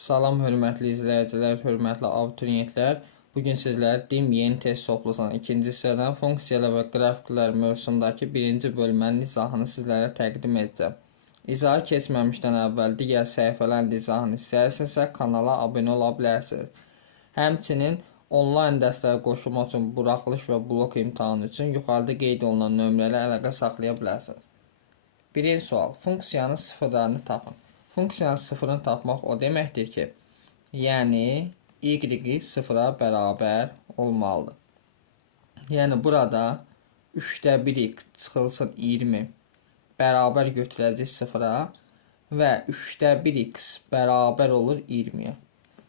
Salam hörmətli izləyicilər, hörmətli abituriyentlər. Bugün sizlərə DİM yeni test toplusunun ikinci hissədən funksiyalar və qrafiklər mövzusundakı birinci bölmənin izahını sizlərə təqdim edəcəm. İzahı keçməmişdən əvvəl digər səhifələrin izahını istəyirsinizsə kanala abunə ola bilərsiniz. Həmçinin onlayn dərslərə qoşulmaq üçün buraxılış və blok imtahanı üçün yuxarıda qeyd olunan nömrələ əlaqə saxlaya bilərsiniz. Birinci sual. Funksiyanın sıfırlarını tapın. Funksiyanın sıfırını tapmaq o deməkdir ki, yəni y sıfıra bərabər olmalıdır. Yəni burada 3-də 1x çıxılsın 20 bərabər götürəcək sıfıra və 3-də 1x bərabər olur 20-yə.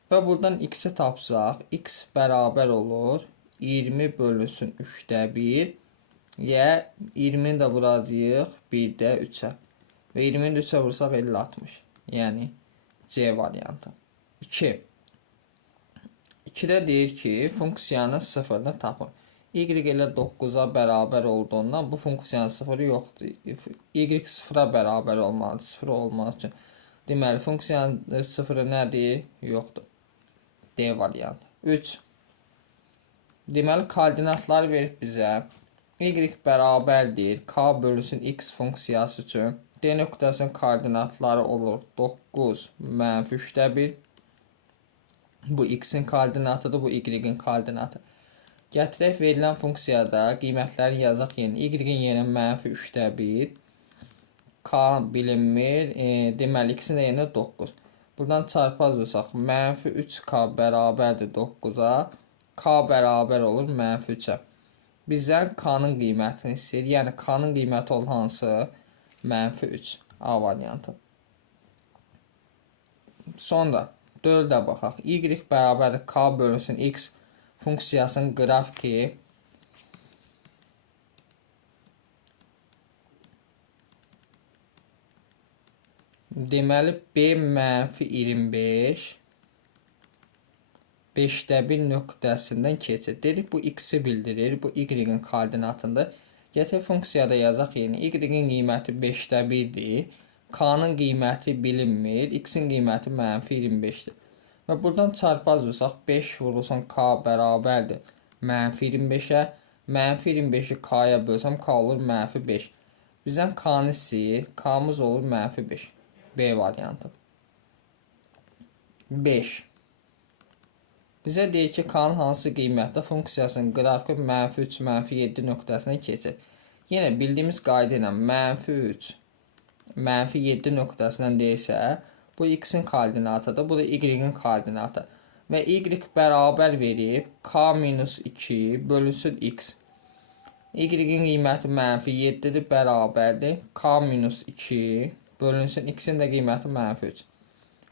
Və buradan x-i tapsaq, x bərabər olur 20 bölünsün 3-də 1 ya 20-ni də vuracağıq 1-də 3-ə. Və 20-ni də 3-ə vursaq 50-60. Yəni C variantı. 2. 2-də deyir ki, funksiyanın sıfırını tapın. Y ilə 9-a bərabər olduğundan bu funksiyanın sıfırı yoxdur. Y sıfıra bərabər olmalıdır, sıfır olmaq üçün. Deməli, funksiyanın sıfırı nədir? Yoxdur. D variantı. 3. Deməli, koordinatları verib bizə. Y bərabərdir k bölünsün x funksiyası üçün. D nöqtəsinin koordinatları olur 9 mənfi 3-də 1. Bu x-in koordinatıdır, bu y-in koordinatı. Gətirək verilən funksiyada qiymətləri yazaq yerinə. Y-in yerinə mənfi 3-də 1. K bilinmir. Deməli, x-in yerinə 9. Buradan çarpaz olsaq, mənfi 3k bərabərdir 9-a. K bərabər olur mənfi 3-ə. Bizdən k-nın qiymətini istəyir. Yəni, k-nın qiyməti olan hansı? Mənfi 3. A variantı. Sonra 4-də baxaq. Y bərabərdir k bölünsün x funksiyasının qrafiki. Deməli, B mənfi 25 5-də 1 nöqtəsindən keçir. Dedik, bu x-i bildirir. Bu y-in koordinatındır. Gətir funksiyada yazaq yerinə. Y-in qiyməti 5-də 1-dir. K-nın qiyməti bilinmir. X-in qiyməti mənfi 25-dir. Və buradan çarpaz olsaq 5 vurulsun K bərabərdir. Mənfi 25-ə. Mənfi 25-i K-ya bölsəm K olur mənfi 5. Bizdən K-nı istəyir. K-mız olur mənfi 5. B variantı. 5. Bizə deyir ki, k-nın hansı qiymətdə funksiyasının qrafiki mənfi 3, mənfi 7 nöqtəsindən keçir. Yenə bildiyimiz qayda ilə mənfi 3, mənfi 7 nöqtəsindən deyirsə, bu x-in koordinatıdır, bu da y-in koordinatı. Və y bərabər verib k minus 2 bölünsün x. Y-in qiyməti mənfi 7-dir, bərabərdir. K minus 2 bölünsün x-in də qiyməti mənfi 3.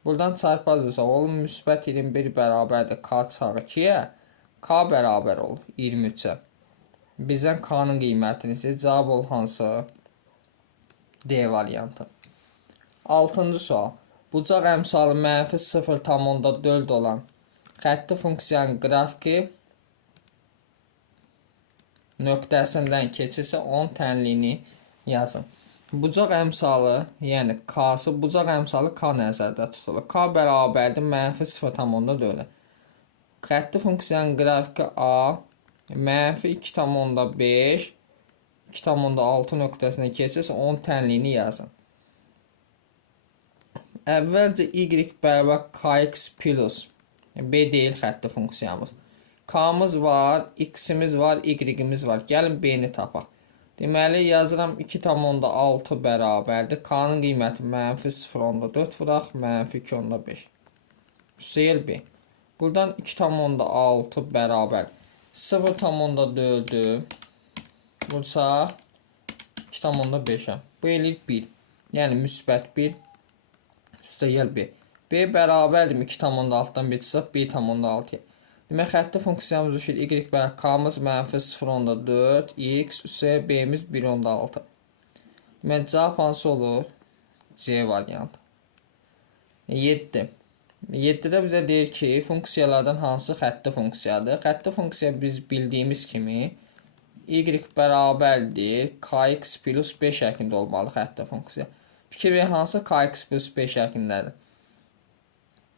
Buradan çarpaz olsaq, olur müsbət 21 bərabərdir k çıxar 2-yə, k bərabər olur 23-ə. Bizdən k-nın qiymətini isə cavab ol hansı? D variantı. 6-cı sual. Bucaq əmsalı mənfi 0,4 olan xətti funksiyanın qrafiki nöqtəsindən keçirsə 10 tənliyini yazın. Bucaq əmsalı, yəni k-sı, bucaq əmsalı k nəzərdə tutulur. K bərabərdir mənfi 0,4. Xətti funksiyanın qrafiki A mənfi 2,5 2,6 nöqtəsindən keçirsə 10 tənliyini yazın. Əvvəlcə y bərabər kx plus B deyil xətti funksiyamız. K-mız var, x-imiz var, y-imiz var. Gəlin B-ni tapaq. Deməli, yazıram 2,6 bərabərdir. K-nın qiyməti mənfi 0,4 vuraq, mənfi 2,5. Üstəyir B. Buradan 2,6 bərabər 0,4-ü vursaq 2,5-ə. Bu eləyir 1. Yəni, müsbət 1. Üstəyir B. B bərabərdir 2,6-dan 1 çıxsaq 1,6-ya. Demək, xətti funksiyamız düşür. Y bərabər k-mız mənfi 0,4, x üstəyə b-miz 1,6. Demək, cavab hansı olur? C variantı. 7. 7-də bizə deyir ki, funksiyalardan hansı xətti funksiyadır? Xətti funksiya biz bildiyimiz kimi y bərabərdir kx plus 5 şəklində olmalı xətti funksiya. Fikir verin, hansı kx plus 5 şəklindədir?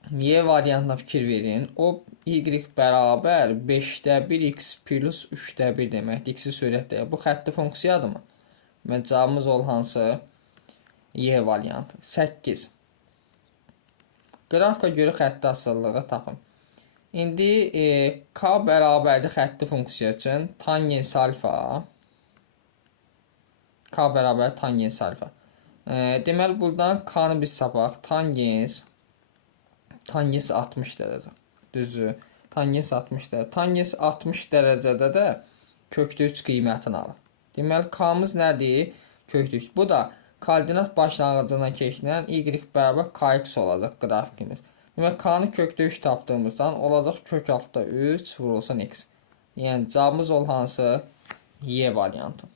Y variantına fikir verin. O y bərabər 5-də 1 x plus 3-də 1 deməkdir. X-i sürətdə. Bu xətti funksiyadır mı? Və cavabımız ol hansı? Y variantı. 8. Qrafika görə xətti asılılığı tapın. İndi k bərabərdir xətti funksiya üçün tangens alfa. K bərabər tangens alfa. Deməli, buradan k-nı biz tapaq. Tangens 60 dərəcə. Düzdür. Tangens 60 dərəcə. Tangens 60 dərəcədə də kökdə 3 qiymətini alır. Deməli, k-mız nədir? Kökdə 3. Bu da koordinat başlanğıcından keçilən y bərabər kx olacaq qrafikimiz. Deməli, k-nı kökdə 3 tapdığımızdan olacaq kök altda 3 vurulsun x. Yəni, cavabımız ol hansı? Y variantı.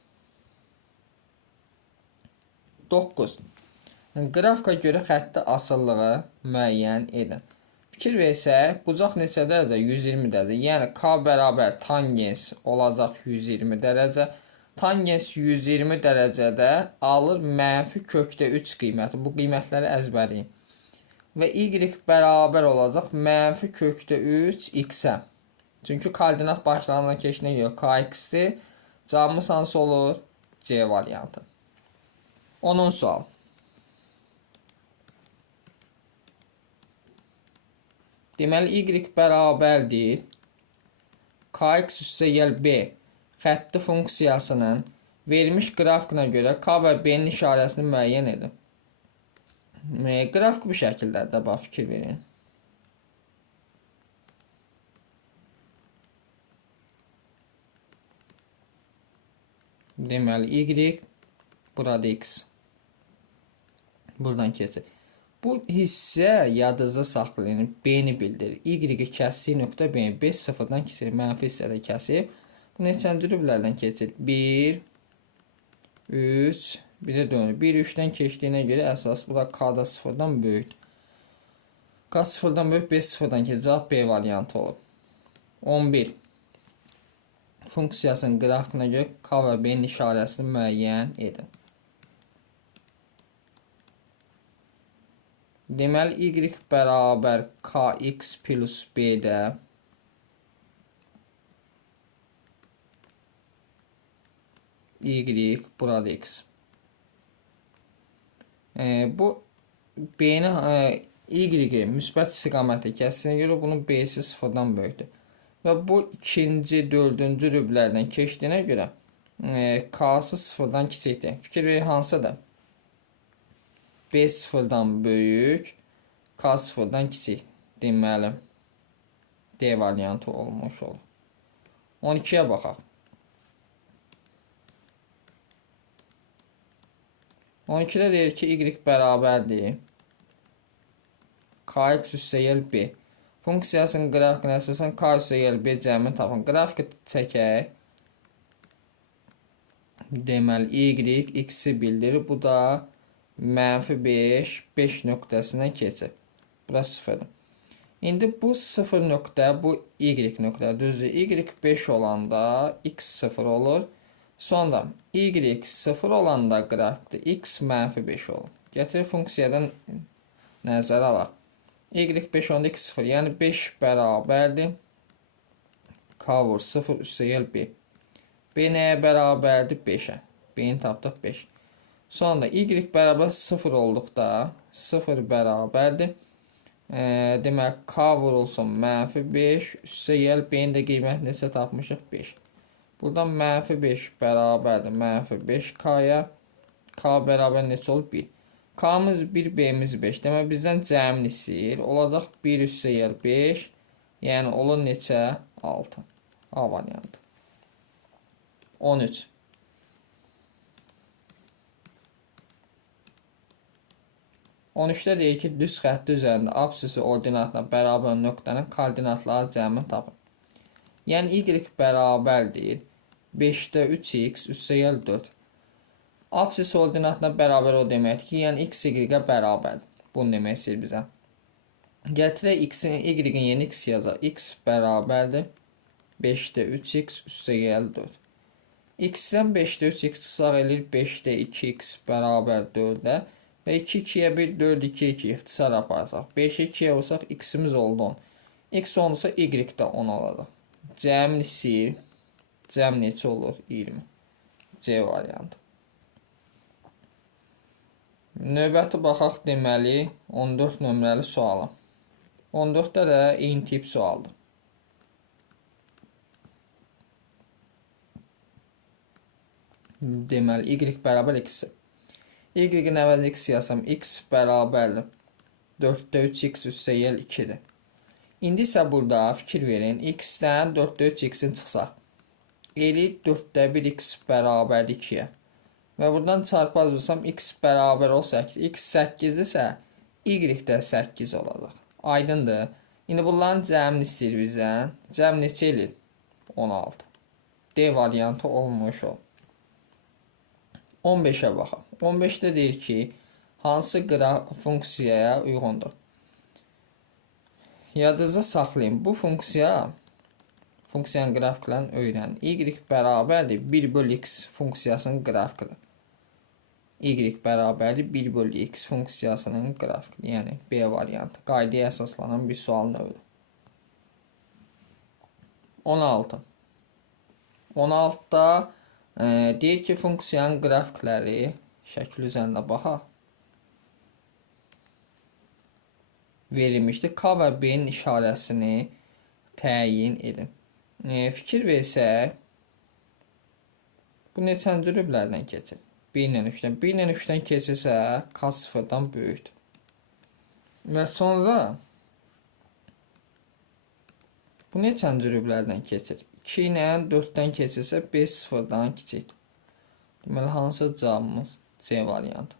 9. Qrafika görə xətti asıllığı müəyyən edin. Fikir versək, bucaq neçə dərəcə? 120 dərəcə. Yəni, k bərabər tangens olacaq 120 dərəcə. Tangens 120 dərəcədə alır mənfi kökdə 3 qiyməti. Bu qiymətləri əzbərləyin. Və y bərabər olacaq mənfi kökdə 3 x-ə. Çünki koordinat başlanğıcından keçinə görə kx-dir. Cavabımız hansı olur? C variantı. 10. sual. Deməli, y bərabərdir kx üstə gəl b xətti funksiyasının verilmiş qrafikına görə k və b-nin işarəsini müəyyən edin. Qrafik bu şəkildədir, bax, fikir verin. Deməli, y, burada x. Buradan keçir. Bu hissə yadınızda saxlayın, b-ni bildirir. Y-i kəsdiyi nöqtə b, b sıfırdan keçir, mənfi hissədə kəsir. Bu neçənci rüblərdən keçir? 1, 3, bir də dönür. 1, 3-dən keçdiyinə görə əsas bu da k-da sıfırdan böyükdür. K sıfırdan böyük, b sıfırdan keçir. Cavab b variantı olur. 11. Funksiyasının qrafikına görə k və b-nin işarəsini müəyyən edin. Deməli, y bərabər kx plus b-də y, burada x. Bu b-ni y müsbət istiqamətdə kəsdiyinə görə bunun b-si sıfırdan böyükdür. Və bu ikinci, dördüncü rüblərdən keçdiyinə görə k-sı sıfırdan kiçikdir. Fikir verir hansıdır? B sıfırdan böyük, k sıfırdan kiçik. Deməli, D variantı olmuş olur. 12-yə baxaq. 12-də deyir ki, y bərabərdir kx üstə gəl b. Funksiyasının qrafikına əsasən k üstə gəl b cəmini tapın. Qrafiki çəkək. Deməli, y x-i bildirir. Bu da mənfi 5, 5 nöqtəsindən keçir. Burası 0-dır. İndi bu 0 nöqtə, bu y nöqtə, düzdür. Y 5 olanda x 0 olur. Sonra y 0 olanda qrafikdə x mənfi 5 olur. Gətir funksiyadan nəzərə alaq. Y 5 olanda x 0, yəni 5 bərabərdir. K vur 0 üstə gəl b. B nəyə bərabərdir? 5-ə. B-ni tapdıq 5. Sonra y bərabər 0 olduqda 0 bərabərdir. Demək, k vurulsun mənfi 5 üstə gəl b-nin də qiyməti neçə tapmışıq? 5. Buradan mənfi 5 bərabərdir mənfi 5k-ya. K bərabər neçə olur? 1. K-mız 1, b-miz 5. Demək, bizdən cəmini istəyir. Olacaq 1 üstə gəl 5. Yəni, olur neçə? 6. A variantı. 13. Deyir ki, düz xətti üzərində absisi ordinatına bərabər nöqtənin koordinatları cəmini tapın. Yəni, y bərabərdir 5-də 3x üstə gəl 4. Absisi ordinatına bərabər o deməkdir ki, yəni x y-ə bərabərdir. Bunu demək istəyir bizə. Gətirək x-in, y-in yeni x yazaq. X bərabərdir 5-də 3x üstə gəl 4. X-dən 5-də 3x çıxsaq eləyir 5-də 2x bərabər 4-də. Və 2, 2-yə 1, 4, 2, 2 ixtisar aparsaq. 5-i 2-yə vursaq x-imiz oldu 10. X 10 olsa y də 10 olacaq. Cəmlisi, cəm neçə olur? 20. C variantı. Növbəti baxaq deməli 14 nömrəli suala. 14-də də eyni tip sualdır. Deməli y bərabər x. Y-in əvəzinə x yazsam, x bərabərdir 4-də 3x üstə yel 2-dir. İndi isə burada fikir verin, x-dən 4-də 3x-in çıxsaq. Eli 4-də 1x bərabərdir 2-yə. Və buradan çarpaz olsam, x bərabər olsa, x 8-dirsə, y də 8 olacaq. Aydındır. İndi bunların cəmini istəyir bizdən. Cəm neçə eləyir? 16. D variantı olmuş ol. 15-ə baxaq. 15-də deyir ki, hansı qraf funksiyaya uyğundur? Yadınızda saxlayın. Bu funksiyanın qrafiklərini öyrənin. Y bərabərdir 1 bölü x funksiyasının qrafikidir. Y bərabərdir 1 bölü x funksiyasının qrafiki. Yəni B variantı. Qaydaya əsaslanan bir sual növüdür. 16. 16-da deyir ki, funksiyanın qrafikləri şəkil üzərində baxaq. Verilmişdir. K və B-nin işarəsini təyin edin. Fikir versək, bu neçənci rüblərdən keçir? 1 ilə 3-dən. 1 ilə 3-dən keçirsə, K 0-dan böyükdür. Və sonra bu neçənci rüblərdən keçir? 2 ilə 4-dən keçirsə, B 0-dan kiçikdir. Deməli, hansı cavabımız? C variantı.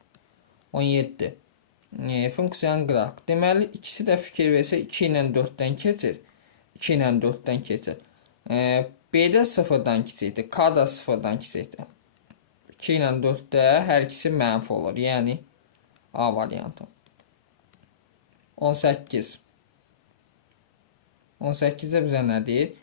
17. Funksiyanın qrafik. Deməli, ikisi də fikir versə 2 ilə 4-dən keçir. 2 ilə 4-dən keçir. B də 0-dan kiçikdir. K da 0-dan kiçikdir. 2 ilə 4-də hər ikisi mənfi olur. Yəni, A variantı. 18. 18-də bizə nə deyir?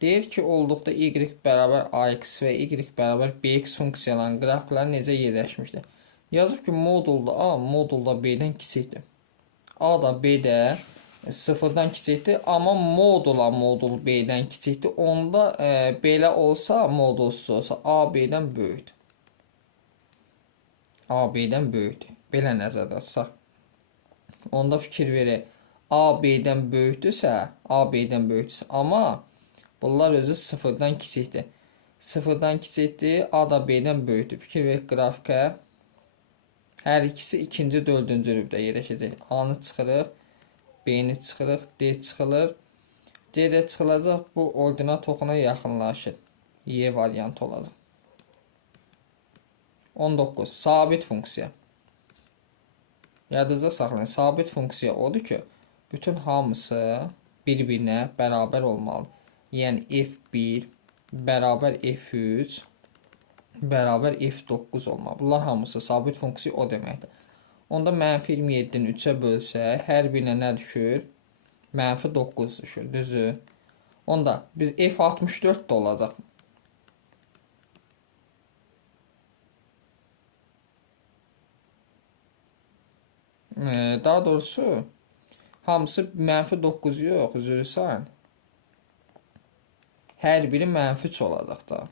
Deyir ki, olduqda y bərabər ax və y bərabər bx funksiyalarının qrafikləri necə yerləşmişdir? Yazıb ki, modulda A modulda B-dən kiçikdir. A da B də 0-dan kiçikdir, amma modul B-dən kiçikdir. Onda belə olsa, modulsuz olsa A B-dən böyükdür. A B-dən böyükdür. Belə nəzərdə tutaq. Onda fikir verir. A B-dən böyükdürsə, amma bunlar özü 0-dan kiçikdir. 0-dan kiçikdir, A da B-dən böyükdür. Fikir verir qrafikə. Hər ikisi ikinci, dördüncü rübdə yerləşəcək. A-nı çıxırıq, B-ni çıxırıq, D çıxılır. C də çıxılacaq, bu ordinat oxuna yaxınlaşır. Y variantı olacaq. 19. Sabit funksiya. Yadınızda saxlayın. Sabit funksiya odur ki, bütün hamısı bir-birinə bərabər olmalıdır. Yəni F1 bərabər F3 bərabər F9 olmalı. Bunlar hamısı sabit funksiya o deməkdir. Onda mənfi 27-ni 3-ə bölsək, hər birinə nə düşür? Mənfi 9 düşür, düzü. Onda biz F64 da olacaq. Daha doğrusu hamısı mənfi 9 yox, üzrü sayın. Hər biri mənfi 3 olacaq da.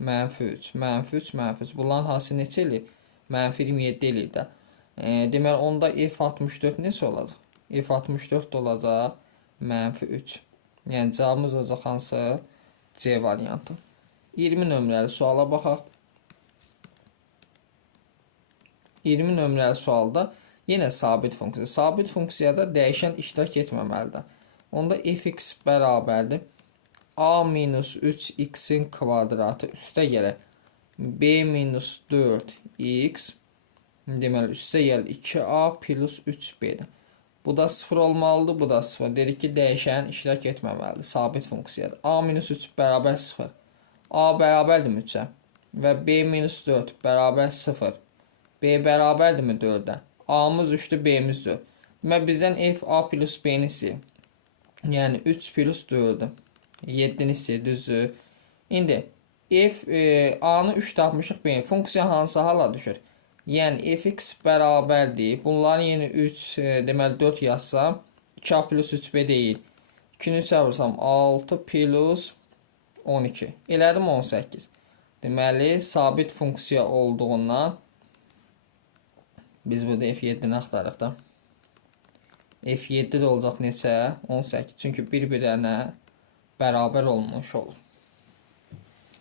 Mənfi 3, mənfi 3, mənfi 3. Bunların hansı neçə eləyir? Mənfi 27 eləyir də. Deməli, onda F64 neçə olacaq? F64 olacaq mənfi 3. Yəni, cavabımız olacaq hansı? C variantı. 20 nömrəli suala baxaq. 20 nömrəli sualda yenə sabit funksiya. Sabit funksiyada dəyişən iştirak etməməlidir. Onda fx bərabərdir. A minus 3x'in kvadratı üstə gəlir. B minus 4x deməli üstə gəlir 2a plus 3b'dir. Bu da 0 olmalıdır, bu da 0. Dedik ki, dəyişən iştirak etməməlidir. Sabit funksiyadır. A minus 3 bərabər 0. A bərabərdirmi 3-ə? Və B minus 4 bərabər 0. B bərabərdirmi 4-ə? A'mız 3'dür, B'miz 4. Deməli, bizdən f A plus B'ni istəyir. Yəni 3 plus 4'dür. 7-ni istəyir, düzdür. İndi F A-nı 3 tapmışıq, B funksiya hansı hala düşür? Yəni fx bərabərdir. Bunların yeni 3, deməli 4 yazsam 2a plus 3b deyil. 2-ni 3-ə vursam 6 plus 12. Elədim 18. Deməli sabit funksiya olduğundan biz burada f7-ni axtarıq da. F7 də olacaq neçə? 18. Çünki bir-birinə bərabər olmuş olur.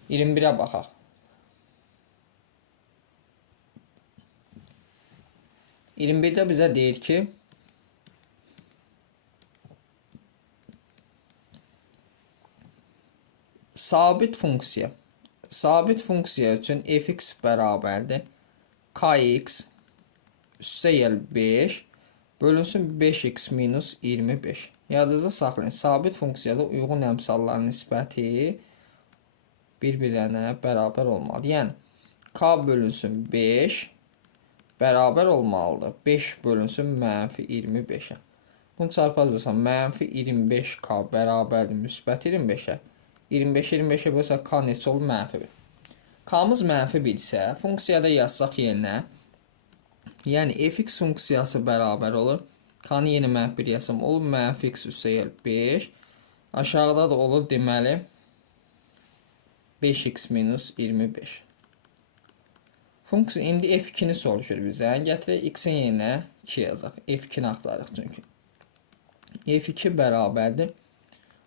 21-ə baxaq. 21-də bizə deyir ki, sabit funksiya üçün fx bərabərdir kx üstə gəl 5 bölünsün 5x minus 25. Yadınızda saxlayın. Sabit funksiyada uyğun əmsalların nisbəti bir-birinə bərabər olmalıdır. Yəni k bölünsün 5 bərabər olmalıdır. 5 bölünsün mənfi 25-ə. Bunu çarpacaqsan mənfi 25k bərabərdir müsbət 25-ə. 25-25-ə bölsə k neçə olur? Mənfi 1. K-mız mənfi 1 isə funksiyada yazsaq yerinə, yəni fx funksiyası bərabər olur. K-nı yeni mənfi 1 yazsam olur. Mənfi x üstə gəl 5. Aşağıda da olur deməli 5x minus 25. Funksiya indi f2-ni soruşur bizə. Gətirək x-in yerinə 2 yazaq. F2-ni axtarıq çünki. F2 bərabərdir.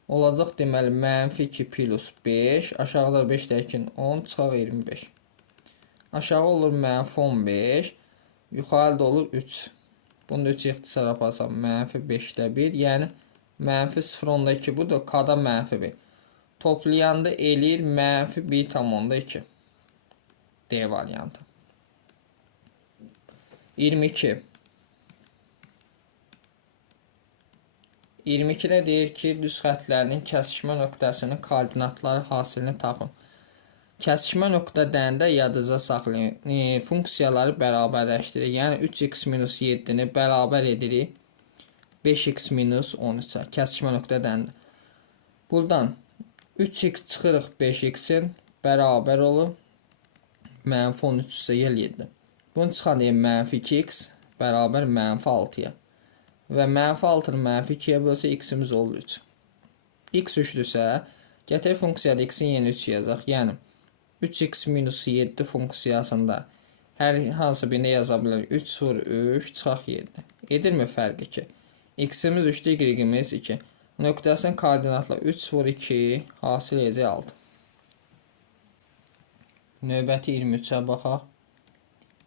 Olacaq deməli mənfi 2 plus 5. Aşağıda 5 dəkin 10 çıxaq 25. Aşağı olur mənfi 15. Yuxarıda olur 3. Bunu da 3 ixtisar aparsam mənfi 5-də 1. Yəni mənfi 0.2 budur. K-da mənfi 1. Toplayanda eləyir mənfi 1,2. D variantı. 22. 22-də deyir ki, düz xətlərinin kəsişmə nöqtəsinin koordinatları hasilini tapın. Kəsişmə nöqtə deyəndə yadınızda saxlayın. Funksiyaları bərabərləşdirir. Yəni 3x minus 7-ni bərabər edirik 5x minus 13-ə. Kəsişmə nöqtə deyəndə. Buradan 3x çıxırıq 5x-in bərabər olur. Mənfi 13 üstə gəl 7. Bunu çıxarıyım mənfi 2x bərabər mənfi 6-ya. Və mənfi 6-nı mənfi 2-yə bölsə x-imiz olur 3. X 3-dürsə, gətir funksiyada x-in yeni 3 yazaq. Yəni 3x minus 7 funksiyasında hər hansı birini yaza bilərik. 3 vur 3 çıxaq 7. Edirmi fərqi ki? X-imiz 3-dür, y-imiz 2. Nöqtəsinin koordinatla 3 vur 2 hasil edəcək 6. Növbəti 23-ə baxaq.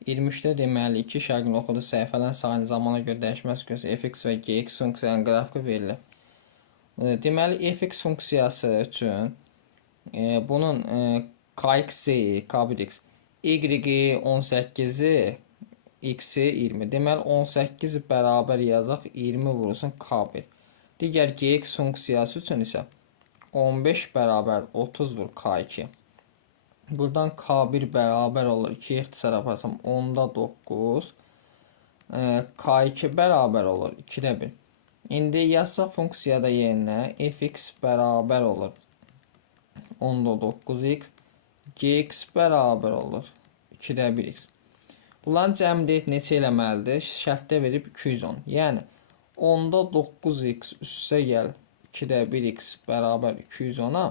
23-də deməli 2 şəklin oxudu səhifələrin sayını zamana görə dəyişməz göstər fx və gx funksiyanın qrafiki verilir. Deməli fx funksiyası üçün bunun kx-i k1x, y-i 18-i, x-i 20. Deməli 18 bərabər yazaq 20 vurulsun k1. Digər gx funksiyası üçün isə 15 bərabər 30 vur k2. Buradan k1 bərabər olur. 2 ixtisar aparsam 10-da 9. K2 bərabər olur. 2-də 1. İndi yazsaq funksiyada yerinə fx bərabər olur. 10-da 9x. Gx bərabər olur. 2-də 1x. Bunların cəmdə neçə eləməlidir? Şərtdə verib 210. Yəni 10-da 9x üstə gəl 2-də 1x bərabər 210-a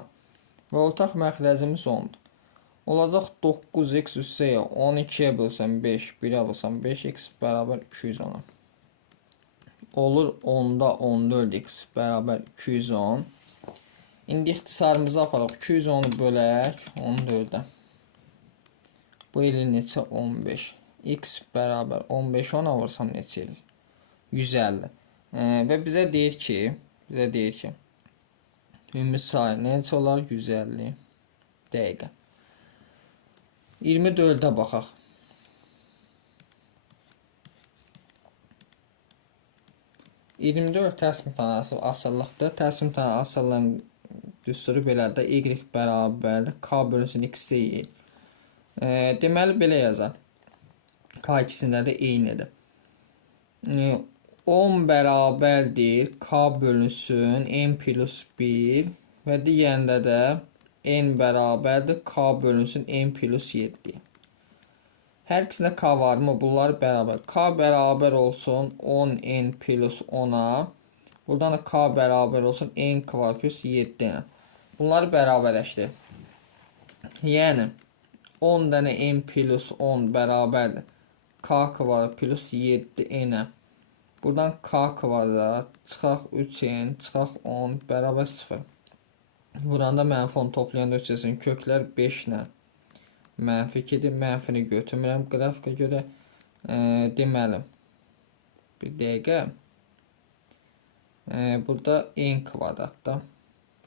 və ortaq məxrəcimiz 10-dur. Olacaq 9x üstəyə 12-yə bölsəm 5, 1-ə bölsəm 5x bərabər 210. Olur 10-da 14x bərabər 210. İndi ixtisarımızı aparaq. 210-u bölək 14-ə. Bu ilə neçə? 15. X bərabər 15 10-a vursam neçə elir? 150. Və bizə deyir ki, ümumi sayı neçə olar? 150 dəqiqə. 24-də baxaq. 24 tərs imtahanı asıllıqdır. Tərs imtahanı asıllığın düsturu belədir. Y bərabərdir. K bölünsün x deyil. Deməli belə yazaq. K2-sində də eynidir. 10 bərabərdir. K bölünsün n plus 1 və digərində də n bərabərdir. K bölünsün n plus 7. Hər ikisində k varmı? Bunlar bərabər. K bərabər olsun 10n plus 10-a. Buradan da k bərabər olsun n kvadrat plus 7-nə. Bunları bərabərləşdir. Yəni 10 dənə n plus 10 bərabərdir k kvadrat plus 7n-ə. Buradan k kvadrat çıxaq 3n çıxaq 10 bərabər 0. Buranda mənfi 10 toplayanda ölçəsin köklər 5 ilə mənfi 2-dir. Mənfini götürmürəm qrafikə görə. Deməli, bir dəqiqə. Burada n kvadratda.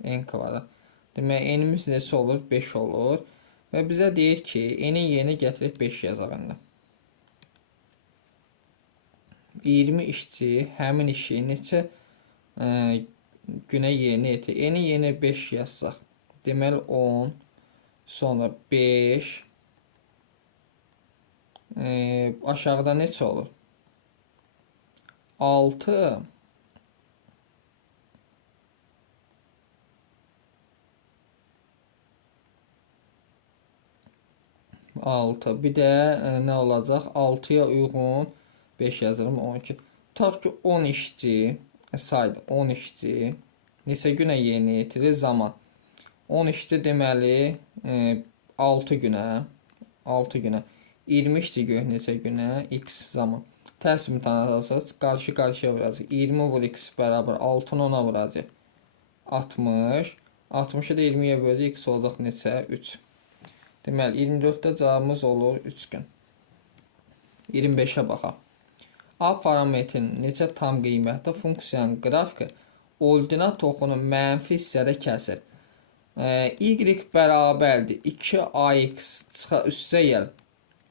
N kvadrat. Demək, n-imiz neçə olur? 5 olur. Və bizə deyir ki, n-in yerinə gətirib 5 yazaq indi. 20 işçi həmin işi neçə günə yerinə yetir? N-in yerinə 5 yazsaq. Deməli 10, sonra 5. Aşağıda neçə olur? 6. 6. Bir də nə olacaq? 6-ya uyğun 5 yazırım 12. Tutaq ki 10 işçi saydı 10 işçi neçə günə yerinə yetirir? Zaman. 10 işçi deməli 6 günə 20 işçi gör neçə günə? X zaman. Tərs imtahanı qarşı-qarşıya vuracaq. 20 vur x bərabər 6-nı 10-a vuracaq. 60. 60-ı da 20-yə böləcək. X olacaq neçə? 3. Deməli 24-də cavabımız olur 3 gün. 25-ə baxaq. A parametrinin neçə tam qiymətli funksiyanın qrafiki ordinat oxunu mənfi hissədə kəsir. Y bərabərdir 2ax üstə gəl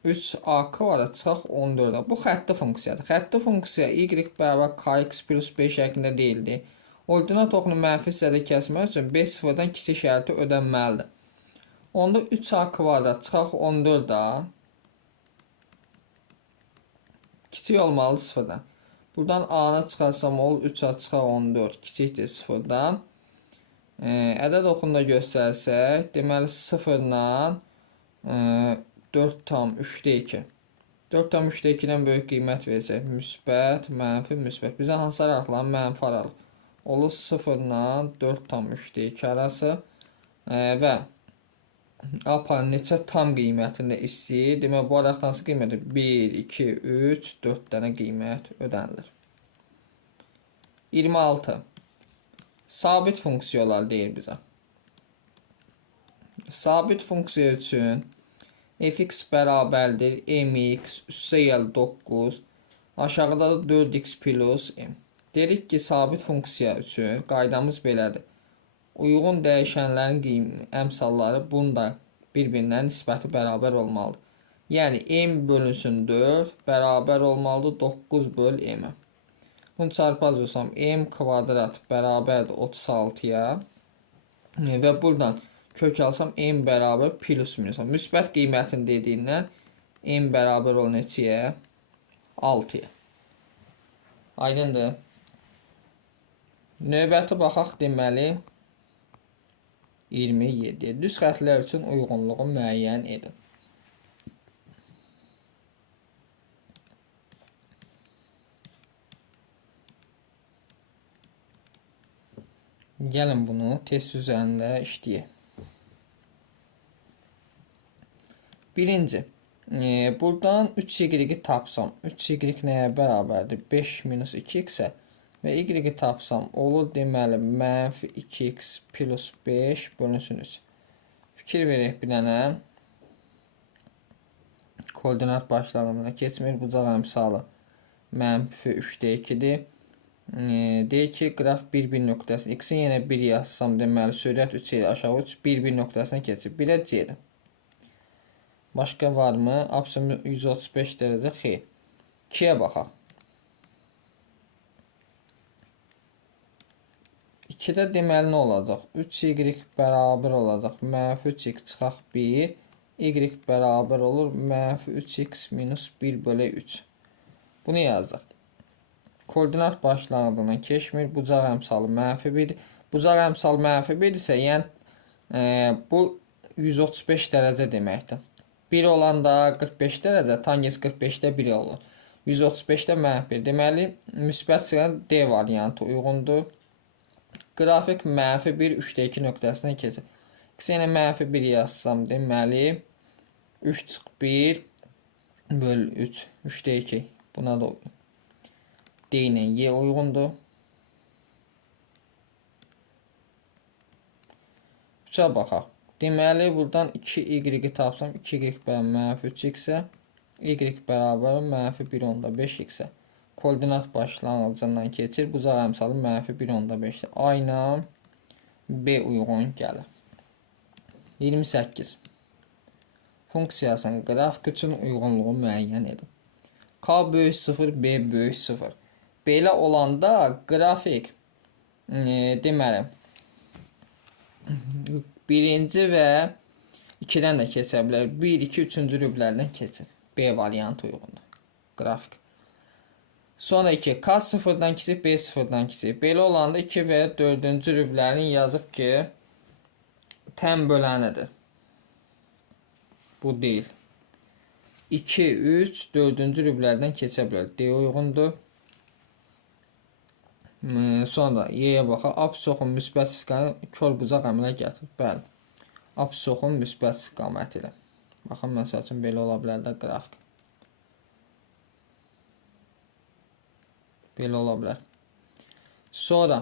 3a kvadrat çıxaq 14-ə. Bu xətti funksiyadır. Xətti funksiya y bərabər kx plus 5 şəklində deyildi. Ordinat oxunu mənfi hissədə kəsmək üçün 5 sıfırdan kiçik şərti ödənməlidir. Onda 3a kvadrat çıxaq 14-a kiçik olmalı sıfırdan. Buradan a-nı çıxarsam olur 3a çıxaq 14 kiçikdir sıfırdan. Ədəd oxunu da göstərsək, deməli 0-dan 4 tam 3-də 2. 4 tam 3-də 2-dən böyük qiymət verəcək. Müsbət, mənfi, müsbət. Bizə hansı araqlar? Mənfi aralıq. Olur 0-dan 4 tam 3-də 2 arası. Və A neçə tam qiymətində istəyir? Demək, bu araqdan hansı qiyməti? 1, 2, 3, 4 dənə qiymət ödənilir. 26. Sabit funksiyalar deyir bizə. Sabit funksiya üçün fx bərabərdir mx üstə gəl 9. Aşağıda da 4x plus m. Dedik ki, sabit funksiya üçün qaydamız belədir. Uyğun dəyişənlərin əmsalları bunda bir-birindən nisbəti bərabər olmalıdır. Yəni m bölünsün 4 bərabər olmalıdır 9 böl m. Bunu çarpaz olsam m kvadrat bərabərdir 36-ya və buradan kök alsam m bərabər plus minus. Müsbət qiymətini dediyindən m bərabər ol neçəyə? 6-ya. Aydındır. Növbəti baxaq deməli 27. Düz xətlər üçün uyğunluğu müəyyən edin. Gəlin bunu test üzərində işləyək. Birinci, buradan 3y tapsam, 3y nəyə bərabərdir? 5 minus 2x-ə və y tapsam, olur deməli, mənfi 2x plus 5 bölünsün 3. Fikir verək bir dənə. Koordinat başlarından keçmir, bucaq əmsalı mənfi 3-də 2-dir. Deyir ki, qraf 1-1 nöqtəsi. X-in yenə 1 yazsam, deməli, sürət 3 ilə aşağı 3, 1-1 nöqtəsindən keçir. 1-ə C-dir. Başqa varmı? Absolut 135 dərəcə xeyr. 2-yə baxaq. 2-də deməli nə olacaq? 3y bərabər olacaq. Mənfi 3x çıxaq 1. Y bərabər olur. Mənfi 3x minus 1 bölü 3. Bunu yazdıq. Koordinat başlanğıcından keçmir. Bucaq əmsalı mənfi 1. Bucaq əmsalı mənfi 1 isə, yəni bu 135 dərəcə deməkdir. 1 olanda 45 dərəcə, tangents 45-də 1 olur. 135-də -1. Deməli, müsbət sırada D variantı uyğundur. Qrafik -1, 3-də 2 nöqtəsindən keçir. X'yə -1 yazsam, deməli, 3 çıx 1 bölü 3. 3'də 2. Buna da D ilə Y uyğundur. 3'ə baxaq. Deməli, buradan 2y tapsam, 2y bərabər -3x-ə, y bərabər -1.5x-ə. Koordinat başlanğıcından keçir. Bucaq əmsalı -1.5-dir. A ilə B uyğun gəlir. 28. Funksiyasının qrafik üçün uyğunluğu müəyyən edin. K böyük 0, B böyük 0. Belə olanda qrafik deməli birinci və 2-dən də keçə bilər. 1, 2, 3-cü rüblərdən keçir. B variantı uyğundur. Qrafik. Sonra 2. K 0-dan kiçik, B 0-dan kiçik. Belə olanda 2 və 4-cü rüblərini yazıb ki, tən bölənidir. Bu deyil. 2, 3, 4-cü rüblərdən keçə bilər. D uyğundur. Sonra Y-yə baxaq. Absoxun müsbət istiqaməti kör bucaq əmələ gətirir. Bəli. Absoxun müsbət istiqaməti ilə. Baxın, məsəl üçün belə ola bilər də qrafik. Belə ola bilər. Sonra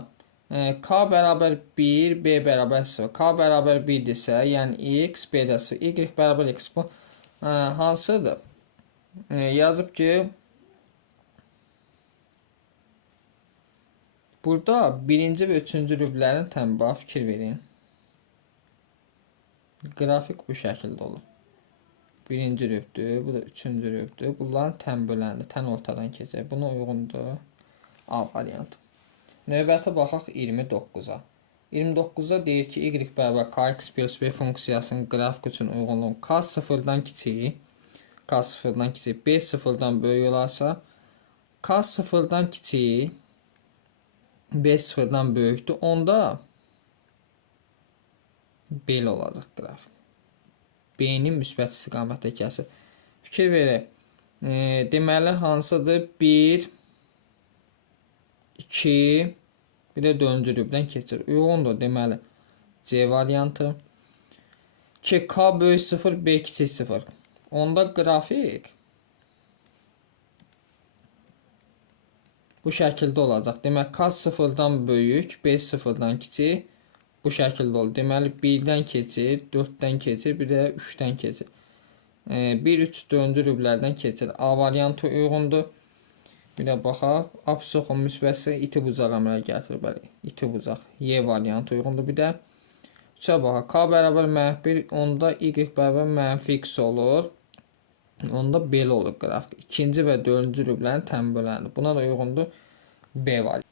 K bərabər 1, B bərabər 0. K bərabər 1-dirsə, yəni X, B-də 0. Y bərabər X. Bu hansıdır? Yazıb ki, burada birinci və 3-cü rüblərin tənbəyə fikir verin. Qrafik bu şəkildə olur. Birinci rübdür, bu da 3-cü rübdür. Bunların tən böləndi, tən ortadan keçir. Buna uyğundur A variantı. Növbəti baxaq 29-a. 29-da deyir ki, y bərabər kx plus b funksiyasının qrafik üçün uyğunluğu k 0-dan kiçik, k 0-dan kiçik, b 0-dan böyük olarsa, k 0-dan kiçik, b 0-dan böyükdür. Onda belə olacaq qrafik. B-nin müsbət istiqamətdə kəsir. Fikir verək. Deməli, hansıdır? 1, 2, bir də 4-cü rübdən keçir. Uyğundur, deməli, C variantı. 2, K böyük 0, B kiçik 0. Onda qrafik bu şəkildə olacaq. Demək, K 0-dan böyük, B 0-dan kiçik. Bu şəkildə olur. Deməli, 1-dən keçir, 4-dən keçir, bir də 3-dən keçir. 1, 3, 4-cü rüblərdən keçir. A variantı uyğundur. Bir də baxaq. Absoxun müsbətsə iti bucaq əmələ gətirir. Bəli, iti bucaq. Y variantı uyğundur. Bir də 3-ə baxaq. K bərabər -1, onda y bərabər -x olur. Onda belə olur qrafik. İkinci və 4-cü rüblərin tən böləndir. Buna da uyğundur B variantı.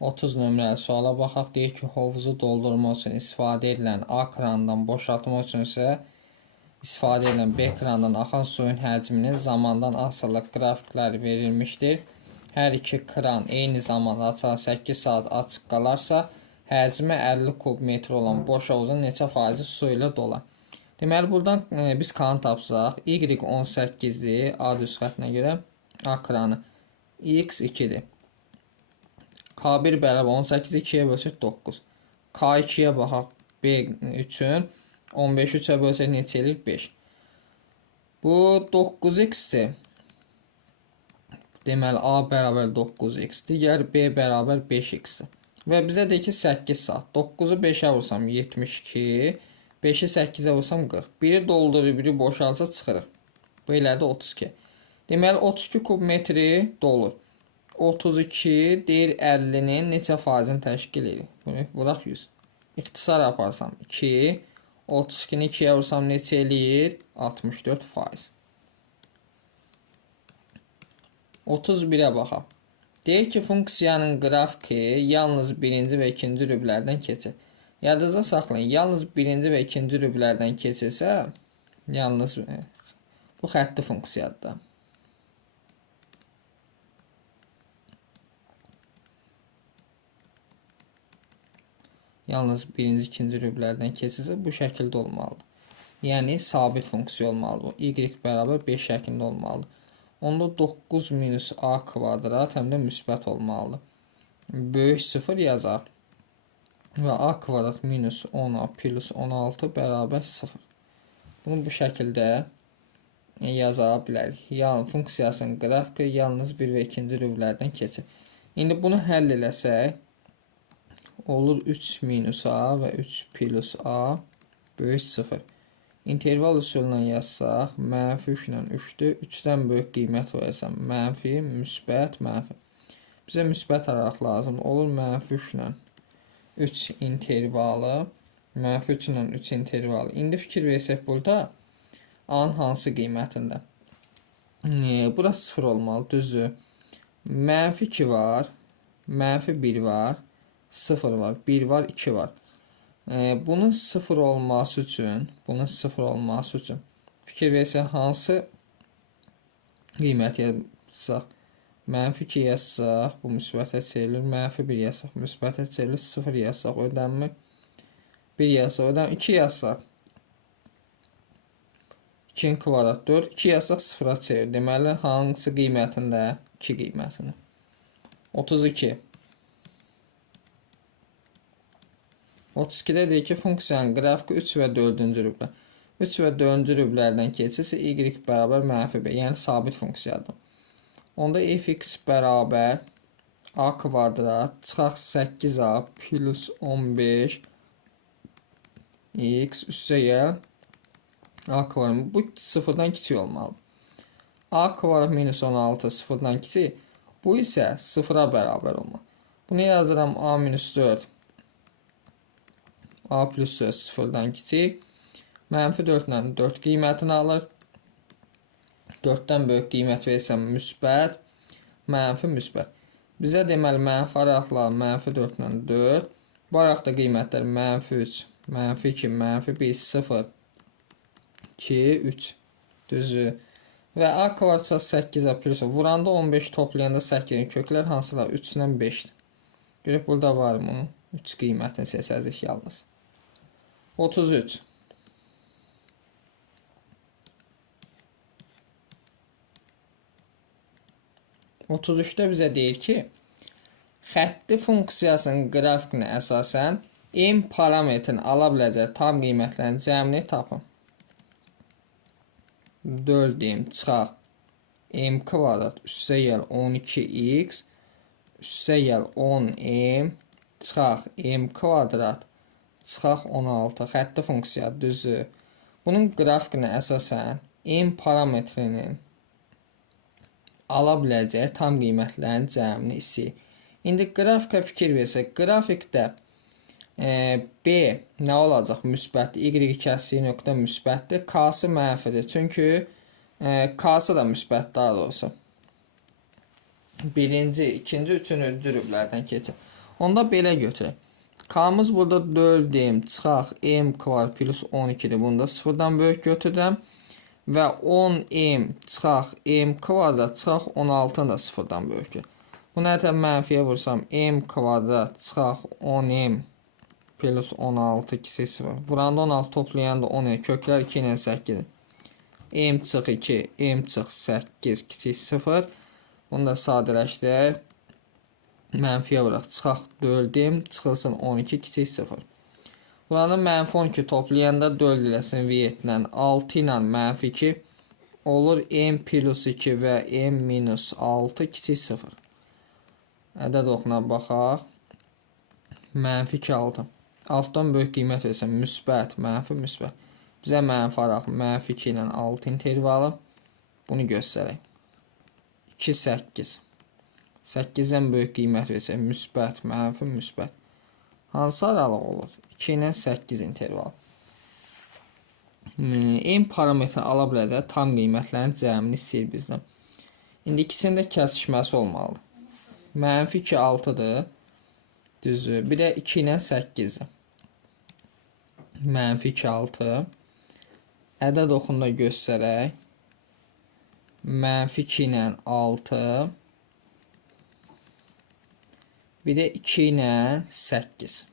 30 nömrəli suala baxaq. Deyir ki, hovuzu doldurmaq üçün istifadə edilən A kranından boşaltmaq üçün isə istifadə edilən B kranından axan suyun həcminin zamandan asılı qrafikləri verilmişdir. Hər iki kran eyni zamanda açılan 8 saat açıq qalarsa, həcmi 50 kub metr olan boş hovuzun neçə faizi su ilə dolar? Deməli, buradan biz kranı tapsaq, Y 18-dir, A düz xəttinə görə A kranı, X 2-dir. K1 bərabər 18, 2-yə bölsək 9. K2-yə baxaq B üçün. 15 3-ə bölsək neçə eləyir? 5. Bu 9x-dir. Deməli, A bərabər 9x. Digər B bərabər 5x-dir. Və bizə deyir ki, 8 saat. 9-u 5-ə vursam 72. 5-i 8-ə vursam 40. Biri doldurur, biri boşalsa çıxırıq. Bu elədir 32. Deməli, 32 kub metri dolur. 32 deyir 50-nin neçə faizini təşkil edir? Bunu vuraq 100. İxtisar yaparsam 2. 32-ni 2-yə vursam neçə eləyir? 64 faiz. 31-ə baxaq. Deyir ki, funksiyanın qrafiki yalnız birinci və ikinci rüblərdən keçir. Yadınızda saxlayın. Yalnız birinci və ikinci rüblərdən keçirsə, yalnız bu xətti funksiyadır. Yalnız birinci, ikinci rüblərdən keçirsə bu şəkildə olmalıdır. Yəni sabit funksiya olmalı bu. Y bərabər 5 şəklində olmalıdır. Onda 9 minus a kvadrat həm də müsbət olmalıdır. Böyük 0 yazaq. Və a kvadrat minus 10a plus 16 bərabər 0. Bunu bu şəkildə yaza bilərik. Yəni funksiyasının qrafiki yalnız 1 və 2-ci rüvlərdən keçir. İndi bunu həll eləsək, olur 3 minus a və 3 plus a böyük 0. İnterval üsulundan yazsaq, mənfi 3 ilə 3-dür. 3-dən böyük qiymət verərsəm, mənfi, müsbət, mənfi. Bizə müsbət araq lazımdır. Olur mənfi 3 ilə 3 intervalı, mənfi 3 ilə 3 intervalı. İndi fikir versək burada, a-nın hansı qiymətində? Burası 0 olmalı, düzdür. Mənfi 2 var, mənfi 1 var, 0 var, 1 var, 2 var. Bunun 0 olması üçün, fikir versək hansı qiymət yazsaq? Mənfi 2 yazsaq, bu müsbətə çevrilir. Mənfi 1 yazsaq, müsbətə çevrilir. 0 yazsaq, ödənmir. 1 yazsaq, ödənmir. 2 yazsaq, 2-nin kvadrat 4. 2 yazsaq 0-a çevrilir. Deməli, hansı qiymətində? 2 qiymətində. 32. 32-də deyir ki, funksiyanın qrafiki 3 və 4-cü rüblə. 3 və 4-cü rüblərdən keçirsə, y bərabər mənfi b, yəni sabit funksiyadır. Onda fx bərabər a kvadrat çıxaq 8a plus 15 x üstə gəl a kvadrat. Bu 0-dan kiçik olmalı. A kvadrat minus 16 0-dan kiçik. Bu isə 0-a bərabər olmalı. Bunu yazıram a minus 4. A plus 4 0-dan kiçik. Mənfi 4 ilə 4 qiymətini alır. 4-dən böyük qiymət versəm müsbət, mənfi müsbət. Bizə deməli mənfi araqla mənfi 4 ilə 4. Bu araqda qiymətlər mənfi 3, mənfi 2, mənfi 1, 0, 2, 3. Düzü. Və a kvadrat 8-ə plus vuranda 15 toplayanda 8-in köklər hansılar? 3 ilə 5-dir. Görək burada var mı? 3 qiymətini seçəcək yalnız. 33. 33-də bizə deyir ki, xətti funksiyasının qrafikinə əsasən m parametrin ala biləcək tam qiymətlərin cəmini tapın. 4m çıxaq m kvadrat üstə gəl 12x üstə gəl 10m çıxaq m kvadrat çıxaq 16 xətti funksiya düzü. Bunun qrafikinə əsasən m parametrinin ala biləcək tam qiymətlərin cəmini istəyir. İndi qrafika fikir versək, qrafikdə B nə olacaq? Müsbət. Y kəsdiyi nöqtə müsbətdir. K-sı mənfidir. Çünki K-sı da müsbət daha doğrusu. Birinci, ikinci, üçüncü rüblərdən keçir. Onda belə götürək. K-mız burada 4m çıxaq m kvadrat plus 12-dir. Bunu da 0-dan böyük götürürəm. Və 10m çıxaq m kvadrat çıxaq 16-ını da 0-dan böyükdür. Bunu hətə mənfiyə vursam m kvadrat çıxaq 10m plus 16 2 0. Vuranda 16 toplayanda 10 köklər 2 ilə 8. M çıx 2, M çıx 8 kiçik 0. Bunu da sadələşdirək. Mənfiyə vuraq. Çıxaq 4m çıxılsın 12 kiçik 0. Buranı mənfi 12 toplayanda 4 eləsin V7-dən 6 ilə mənfi 2 olur m plus 2 və m minus 6 kiçik 0. Ədəd oxuna baxaq. Mənfi 2 6. 6-dan böyük qiymət versən müsbət, mənfi, müsbət. Bizə mənfi araq, mənfi 2 ilə 6 intervalı. Bunu göstərək. 2 8. 8-dən böyük qiymət versən müsbət, mənfi, müsbət. Hansı aralıq olur? 2 ilə 8 interval. M parametrini ala biləcək tam qiymətlərin cəmini istəyir bizdən. İndi ikisinin də kəsişməsi olmalıdır. Mənfi 2 6-dır. Düzü. Bir də 2 ilə 8-dir. Mənfi 2 6. Ədəd oxunda göstərək. Mənfi 2 ilə 6. Bir də 2 ilə 8.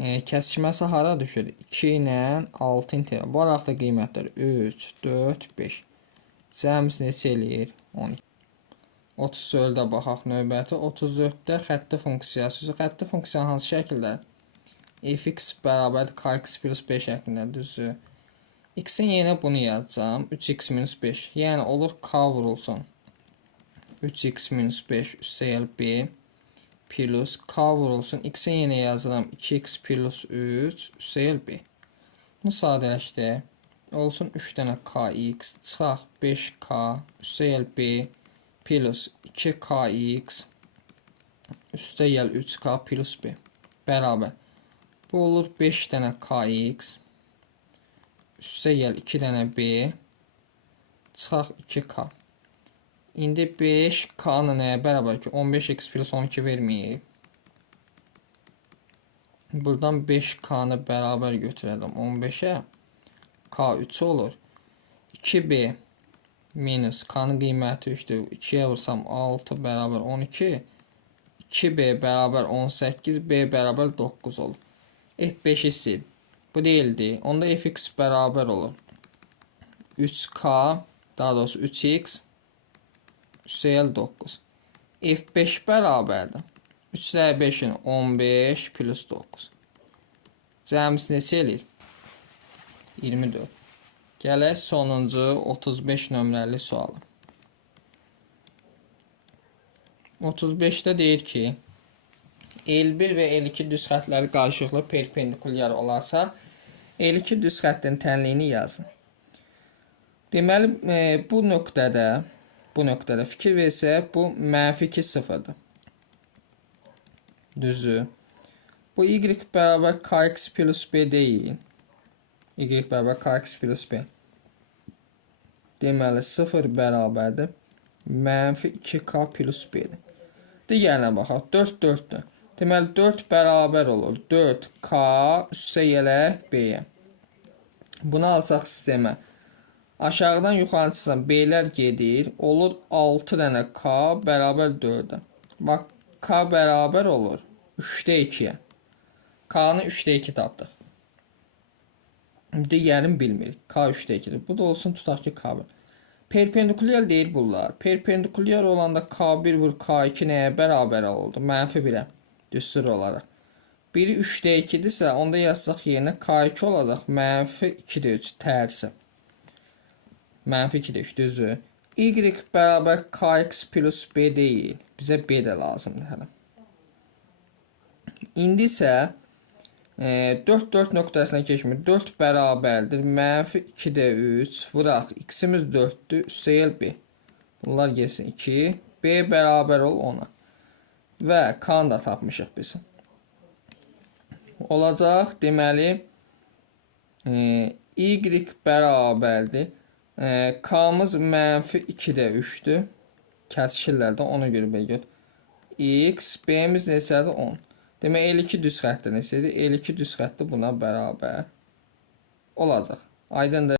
Kəsişməsi hara düşür? 2 ilə 6 integral. Bu araqda qiymətlər 3, 4, 5. Cəmsi neçə eləyir? 12. 34-də baxaq növbəti. 34-də xətti funksiyası. Xətti funksiyanın hansı şəkildə? Fx bərabər kx plus 5 şəklində, düzdür. X-in yerinə bunu yazacağım. 3x minus 5. Yəni olur k vurulsun 3x minus 5 üstəgəl b plus k vurulsun. X-in yerinə yazıram 2x plus 3 üstəgəl b. Bunu sadələşdir. Olsun 3 dənə kx çıxaq 5k üstəgəl b plus 2kx üstəgəl 3k plus b bərabər. Bu olur 5 dənə kx üstəgəl 2 dənə b çıxaq 2k. İndi 5k-nı nəyə bərabər ki? 15x plus 12 verməyib. Buradan 5k-nı bərabər götürəlim 15-ə. K 3 olur. 2b minus k-nın qiyməti 3-dür. 2-yə vursam 6 bərabər 12. 2b bərabər 18. b bərabər 9 olur. F5-i sil. Bu deyildi. Onda fx bərabər olur 3k, daha doğrusu 3x üstəgəl 9. F5 bərabərdir 3 ilə 5-in 15 plus 9. Cəmsi neçə eləyir? 24. Gələk sonuncu 35 nömrəli sualı. 35-də deyir ki, L1 və L2 düz xətləri qarşılıqlı perpendikulyar olarsa, L2 düz xəttin tənliyini yazın. Deməli, bu nöqtədə fikir versək, bu -2 sıfırdır. Düzü. Bu y bərabər kx plus b deyil. Y bərabər kx plus b. Deməli, 0 bərabərdir. -2k plus b-dir. Digərinə baxaq. 4 4-dür. Deməli, 4 bərabər olur. 4k üstəgələ b-yə. Bunu alsaq sistemə. Aşağıdan yuxarı çıxsan b-lər gedir. Olur 6 dənə k bərabər 4-ə. Bax, k bərabər olur 3-də 2-yə. K-nı 3-də 2 tapdıq. Digərini bilmirik. K 3-də 2-dir. Bu da olsun, tutaq ki, k1. Perpendikulyar deyil bunlar. Perpendikulyar olanda k1 vur k2 nəyə bərabər oldu? -1-ə. Düstur olaraq. Biri 3-də 2-dirsə, onda yazsaq yerinə k2 olacaq. -2-də 3 tərsi. -2-də 3 düzü. Y bərabər kx plus b deyil. Bizə b də lazımdır hələ. İndi isə 4 4 nöqtəsindən keçmir. 4 bərabərdir. -2-də 3 vuraq. X-imiz 4-dür. Üstəgəl b. Bunlar gelsin 2. B bərabər ol 10-a. Və k-nı da tapmışıq biz. Olacaq. Deməli, y bərabərdir. K-mız -2-də 3-dür. Kəsişirlər də, ona görə belə götür. X, B-miz neçədir? 10. Demək, L2 düz xəttə neçədir? L2 düz xəttə buna bərabər olacaq. Aydındır.